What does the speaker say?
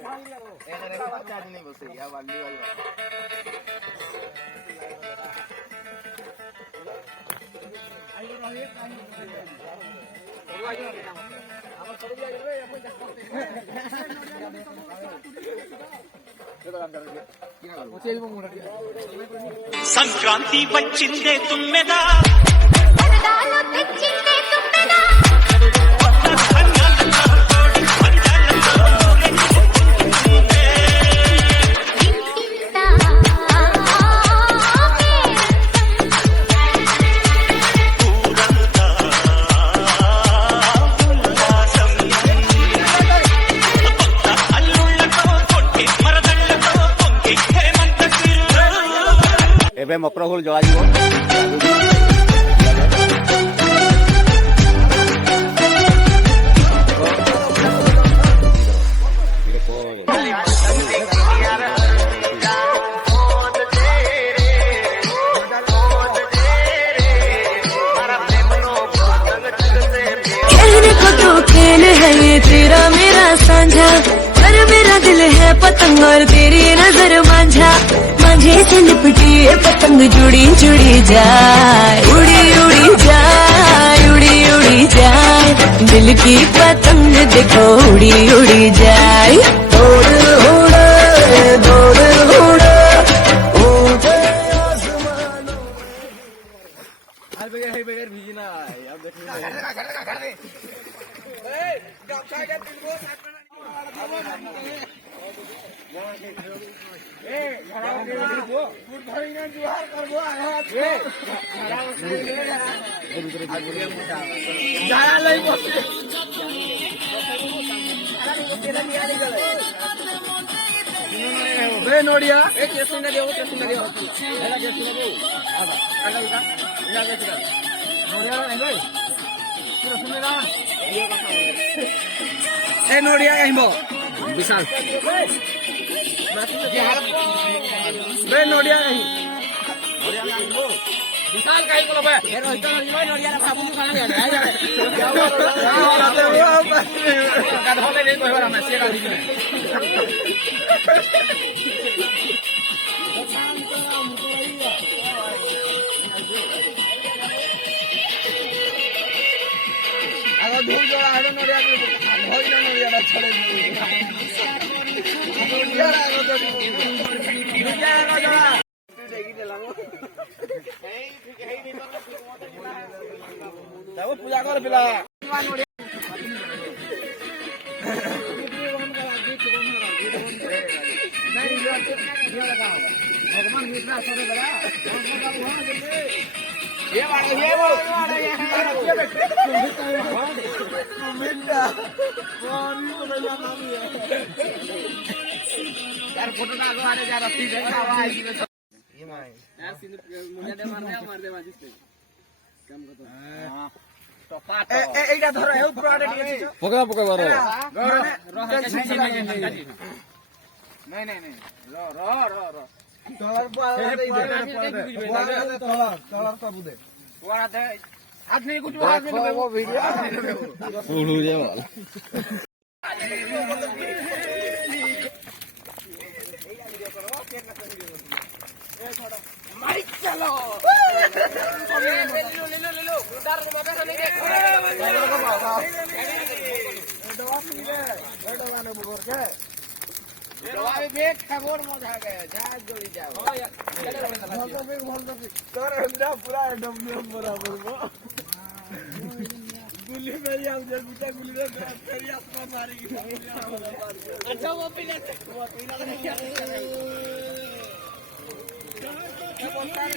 नहीं बस या वाली वाली సంక్రాంతి వచ్చిందే తుమ్మెదా ଏବେ ମକର ଫୁଲ ଜଳାଯିବ। खेलने को तो खेल है ये तेरा मेरा साझा, पर मेरा दिल है पतंग और तेरी नजर मांझा। मांझे से लिपटी ये पतंग जुड़ी जुड़ी जाए, उड़ी उड़ी जाए, उड़ी उड़ी जाए। दिल की पतंग देखो उड़ी उड़ी जाए। दौड़ उड़े दौड़ उड़े ऊंचे आसमानों। ನೋಡಿಯಾ ನೋಡಿಯಾ विशाल नोडिया नहीं विशाल कहीं को लबे ये रोहित नोडिया नोडिया बाबू ने खाना ले आया गधो ले नहीं कोई बार मैं सेरा दी अगर धूल जोड़ा है नोडिया को भोज नोडिया ना छोड़े पूजा कर पिला भगवान ये यार फोटो ना आगे आने जा रहा थी देखा आवाज ये मां यार सीन मुझे दे मार दे माजिस काम करतो हां तो पाट एटा धरो हे ऊपर आडे ठीक अछि पकड़ा पकड़ा मारो नहीं नहीं नहीं रो तलर तलर सब दे वाला दे आज नहीं कुछ बात नहीं वो वीडियो उड़ू जाए वाला माइक चलो ले लो उधर को मत नहीं देखो दवा ने बोर के दवा बेग खबर मजा गया जहाज जोड़ी जाओ हां यार चलो बेग बोल दो तोर हमरा पूरा एकदम बराबर को गुल्ली मेरी आप जल बुटा गुल्ली में तेरी आत्मा मारेगी अच्छा वो पीना क्या बोलता है